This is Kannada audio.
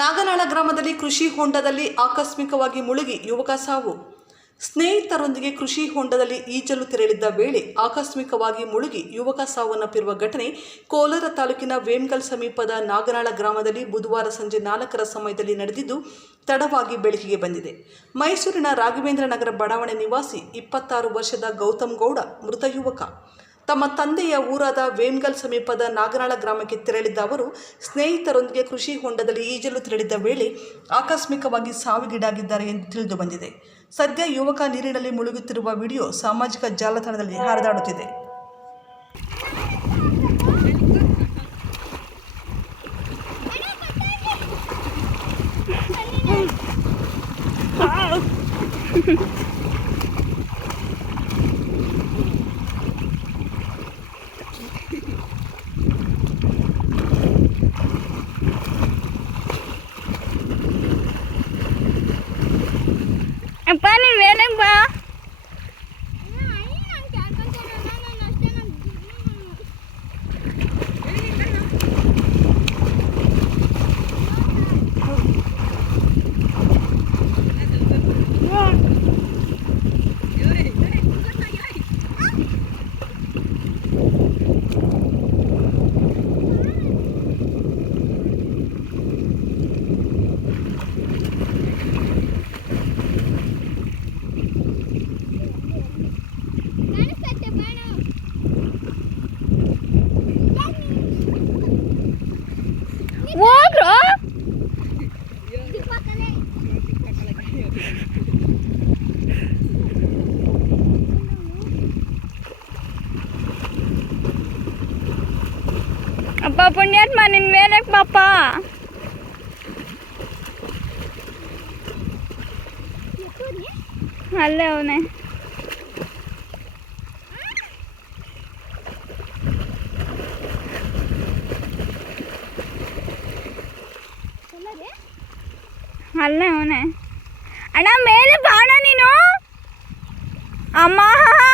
ನಾಗನಾಳ ಗ್ರಾಮದಲ್ಲಿ ಕೃಷಿ ಹೊಂಡದಲ್ಲಿ ಆಕಸ್ಮಿಕವಾಗಿ ಮುಳುಗಿ ಯುವಕ ಸಾವು ಸ್ನೇಹಿತರೊಂದಿಗೆ ಕೃಷಿ ಹೊಂಡದಲ್ಲಿ ಈಜಲು ತೆರಳಿದ್ದ ವೇಳೆ ಆಕಸ್ಮಿಕವಾಗಿ ಮುಳುಗಿ ಯುವಕ ಸಾವನ್ನಪ್ಪಿರುವ ಘಟನೆ ಕೋಲಾರ ತಾಲೂಕಿನ ವೇಮ್ಗಲ್ ಸಮೀಪದ ನಾಗನಾಳ ಗ್ರಾಮದಲ್ಲಿ ಬುಧವಾರ ಸಂಜೆ ನಾಲ್ಕರ ಸಮಯದಲ್ಲಿ ನಡೆದಿದ್ದು ತಡವಾಗಿ ಬೆಳಕಿಗೆ ಬಂದಿದೆ ಮೈಸೂರಿನ ರಾಘವೇಂದ್ರ ನಗರ ಬಡಾವಣೆ ನಿವಾಸಿ ಇಪ್ಪತ್ತಾರು ವರ್ಷದ ಗೌತಮ್ ಗೌಡ ಮೃತ ಯುವಕ ತಮ್ಮ ತಂದೆಯ ಊರಾದ ವೇಮ್ಗಲ್ ಸಮೀಪದ ನಾಗನಾಳ ಗ್ರಾಮಕ್ಕೆ ತೆರಳಿದ್ದ ಅವರು ಸ್ನೇಹಿತರೊಂದಿಗೆ ಕೃಷಿ ಹೊಂಡದಲ್ಲಿ ಈಜಲು ತೆರಳಿದ್ದ ವೇಳೆ ಆಕಸ್ಮಿಕವಾಗಿ ಸಾವಿಗೀಡಾಗಿದ್ದಾರೆ ಎಂದು ತಿಳಿದು ಬಂದಿದೆ ಸದ್ಯ ಯುವಕ ನೀರಿನಲ್ಲಿ ಮುಳುಗುತ್ತಿರುವ ವಿಡಿಯೋ ಸಾಮಾಜಿಕ ಜಾಲತಾಣದಲ್ಲಿ ಹರಿದಾಡುತ್ತಿದೆ ಹೋಗ್ರು ah! ಅಪ್ಪ ಪುಣ್ಯಾತ್ಮ ನಿನ್ ಮೇಲೆ ಪಾಪ ಅಲ್ಲೇ ಅವನೇ ಅಲ್ಲೇ ಅವನೇ ಅಣ್ಣ ಮೇಲೆ ಬಾಣ ನೀನು ಅಮ್ಮ